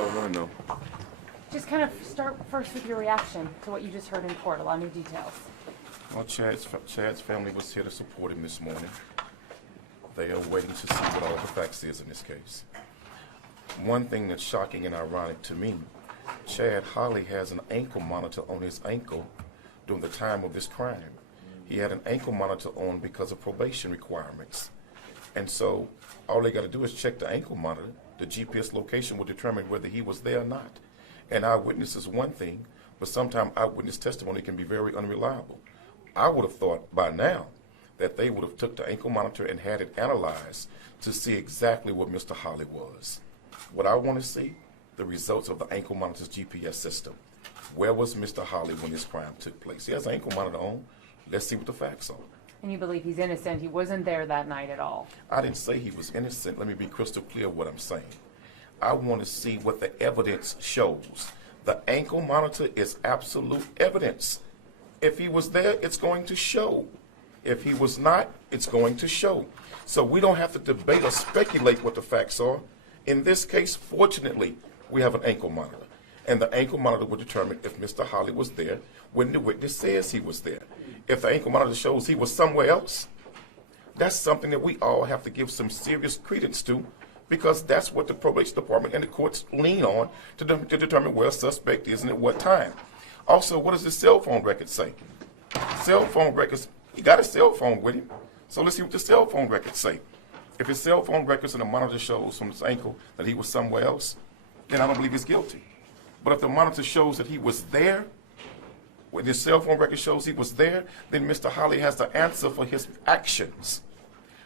y'all want to know? Just kind of start first with your reaction to what you just heard in court. A lot of new details. Well, Chad's family was here to support him this morning. They are waiting to see what all the facts is in this case. One thing that's shocking and ironic to me, Chad Holley has an ankle monitor on his ankle during the time of this crime. He had an ankle monitor on because of probation requirements. And so all they got to do is check the ankle monitor. The GPS location will determine whether he was there or not. And eyewitness is one thing, but sometimes eyewitness testimony can be very unreliable. I would have thought by now that they would have took the ankle monitor and had it analyzed to see exactly what Mr. Holley was. What I want to see, the results of the ankle monitor's GPS system. Where was Mr. Holley when this crime took place? He has an ankle monitor on. Let's see what the facts are. And you believe he's innocent? He wasn't there that night at all? I didn't say he was innocent. Let me be crystal clear what I'm saying. I want to see what the evidence shows. The ankle monitor is absolute evidence. If he was there, it's going to show. If he was not, it's going to show. So we don't have to debate or speculate what the facts are. In this case, fortunately, we have an ankle monitor. And the ankle monitor will determine if Mr. Holley was there when the witness says he was there. If the ankle monitor shows he was somewhere else, that's something that we all have to give some serious credence to, because that's what the probation department and the courts lean on to determine where a suspect is and at what time. Also, what does the cell phone record say? Cell phone records, he got a cell phone with him, so let's see what the cell phone records say. If his cell phone records and the monitor shows from his ankle that he was somewhere else, then I don't believe he's guilty. But if the monitor shows that he was there, when his cell phone record shows he was there, then Mr. Holley has to answer for his actions.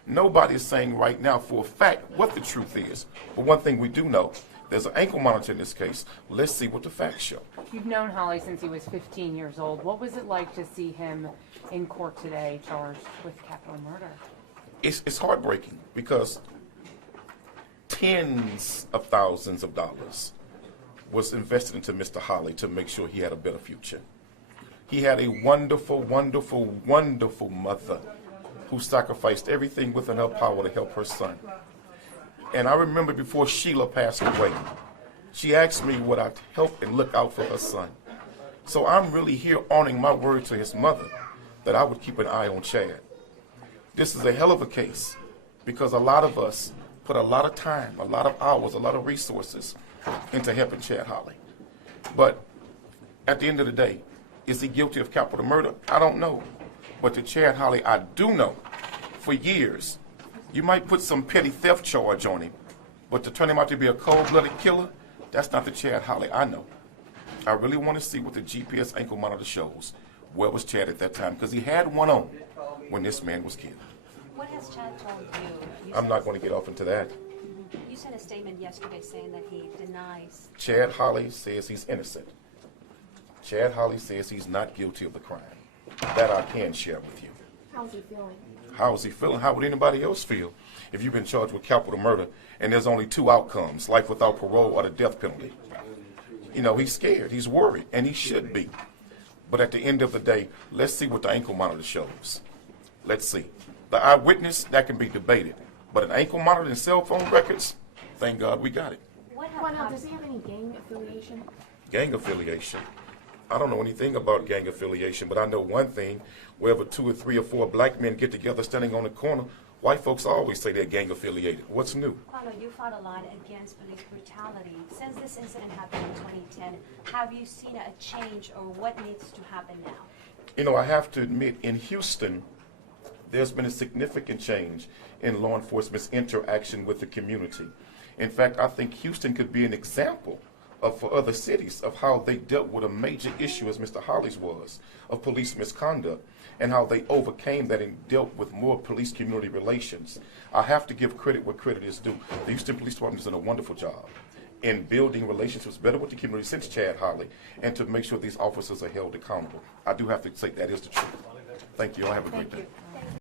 Nobody is saying right now for a fact what the truth is. But one thing we do know, there's an ankle monitor in this case. Let's see what the facts show. You've known Holley since he was 15 years old. What was it like to see him in court today charged with capital murder? It's heartbreaking because tens of thousands of dollars was invested into Mr. Holley to make sure he had a better future. He had a wonderful, wonderful, wonderful mother who sacrificed everything within her power to help her son. And I remember before Sheila passed away, she asked me would I help and look out for her son. So I'm really here honoring my word to his mother that I would keep an eye on Chad. This is a hell of a case because a lot of us put a lot of time, a lot of hours, a lot of resources into helping Chad Holley. But at the end of the day, is he guilty of capital murder? I don't know. But to Chad Holley, I do know for years, you might put some petty theft charge on him, but to turn him out to be a cold-blooded killer, that's not the Chad Holley I know. I really want to see what the GPS ankle monitor shows. Where was Chad at that time? Because he had one on when this man was killed. What has Chad told you? I'm not going to get off into that. You sent a statement yesterday saying that he denies. Chad Holley says he's innocent. Chad Holley says he's not guilty of the crime. That I can share with you. How's he feeling? How is he feeling? How would anybody else feel if you've been charged with capital murder and there's only two outcomes, life without parole or the death penalty? You know, he's scared, he's worried, and he should be. But at the end of the day, let's see what the ankle monitor shows. Let's see. The eyewitness, that can be debated. But an ankle monitor and cell phone records, thank God we got it. Quanell, does he have any gang affiliation? Gang affiliation? I don't know anything about gang affiliation, but I know one thing. Wherever 2 or 3 or 4 black men get together standing on the corner, white folks always say they're gang affiliated. What's new? Quanell, you fought a lot against police brutality. Since this incident happened in 2010, have you seen a change or what needs to happen now? You know, I have to admit, in Houston, there's been a significant change in law enforcement's interaction with the community. In fact, I think Houston could be an example for other cities of how they dealt with a major issue, as Mr. Holley's was, of police misconduct, and how they overcame that and dealt with more police-community relations. I have to give credit where credit is due. The Houston Police Department has done a wonderful job in building relationships better with the community since Chad Holley, and to make sure these officers are held accountable. I do have to say that is the truth. Thank you. I have a great day.